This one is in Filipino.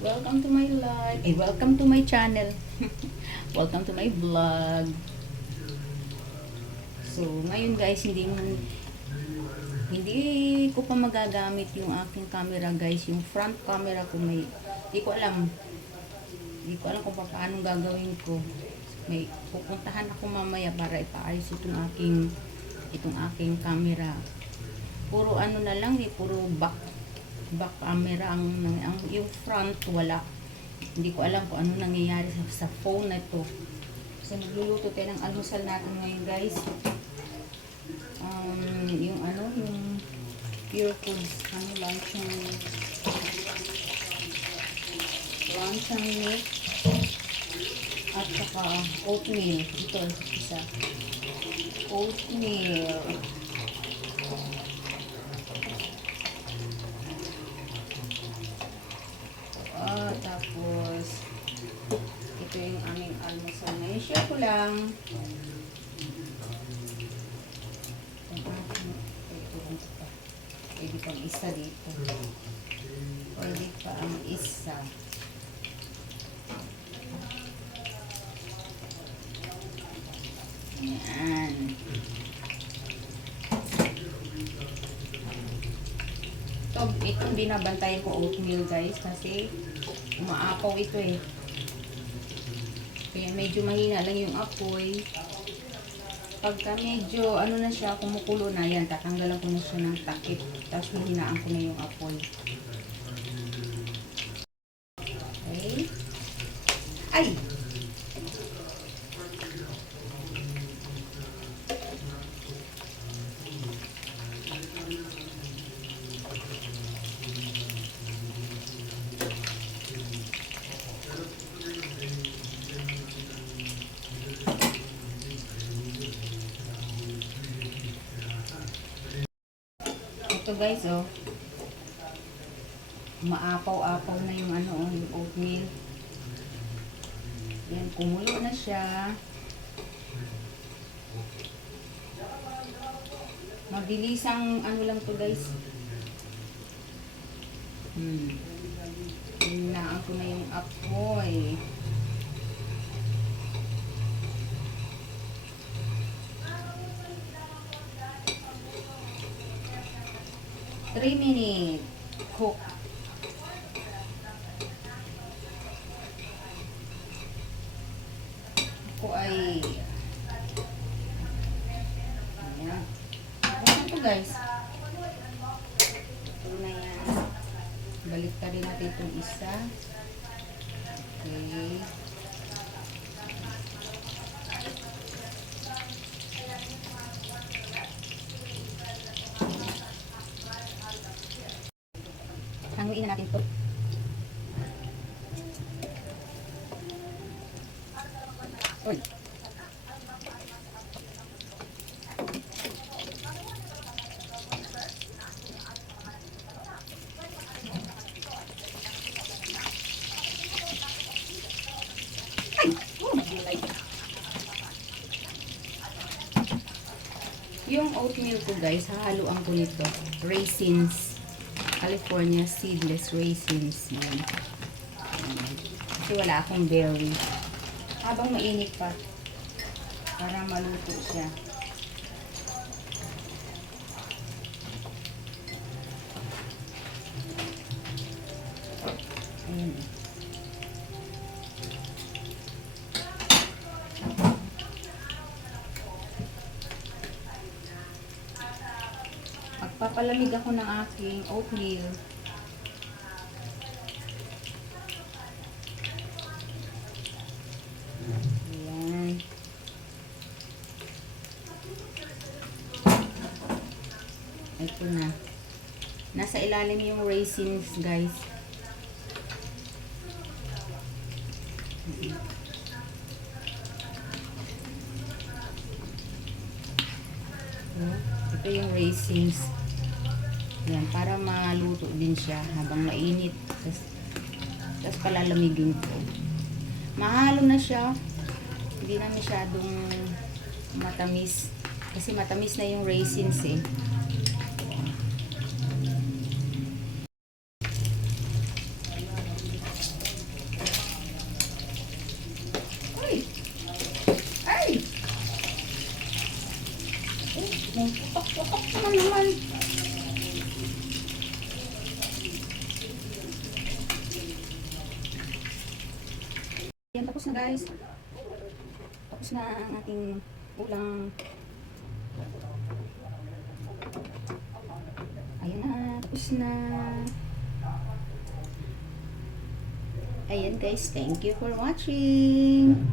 Welcome to my life. Welcome to my channel. Welcome to my vlog. So, ngayon guys, hindi ko pa magagamit yung aking camera guys. Yung front camera ko hindi ko alam. Hindi ko alam kung paano gagawin ko. May pupuntahan ako mamaya para ipaayos itong aking camera. Puro ano na lang puro back camera yung front wala. Hindi ko alam kung ano nangyayari sa phone na ito. Kasi magluluto tayo ng almusal natin ngayon guys. Yung pure foods, luncheon meat at saka oatmeal. Ito isa. Oatmeal. Tapos, ito yung aming almusal na i-share ko lang. Pwede pang isa dito. Pwede pa ang isa. Ayan. Itong binabantayan ko oatmeal guys kasi umaapaw ito eh. Kaya medyo mahina lang yung apoy. Pagka medyo ano na siya, kumukulo na yan, tatanggalan ko na siya ng takip. Tapos hihinaan ko na yung apoy. Okay. Ay! Ito guys, oh. Maapaw-apaw na yung yung oatmeal. Yan, kumulo na siya. Mabilisang lang to guys. Hinaan ko na yung apoy. 3 minutes cook. Ako ay ayan. Ayan ito guys. Ito na yan. Balik ka rin natin itong isa. Okay. Hanguin na natin ito. Uy. Yung oatmeal ko guys, hahaluan ko nito. Raisins. California seedless raisins. Yan. Kasi wala akong berry. Habang mainit pa. Para maluto siya. Ayan. Magpapalamig ako ng aking oatmeal. Ayan. Ito na. Nasa ilalim yung raisins, guys. Ito yung raisins. Yan, para maluto din siya habang mainit. Tapos palalamigin ko. Mahalo na siya. Hindi na masyadong matamis. Kasi matamis na yung raisins eh. Ano naman? Yan, tapos na guys. Tapos na ang ating ulang. Ayan na, tapos na. Ayan guys, thank you for watching.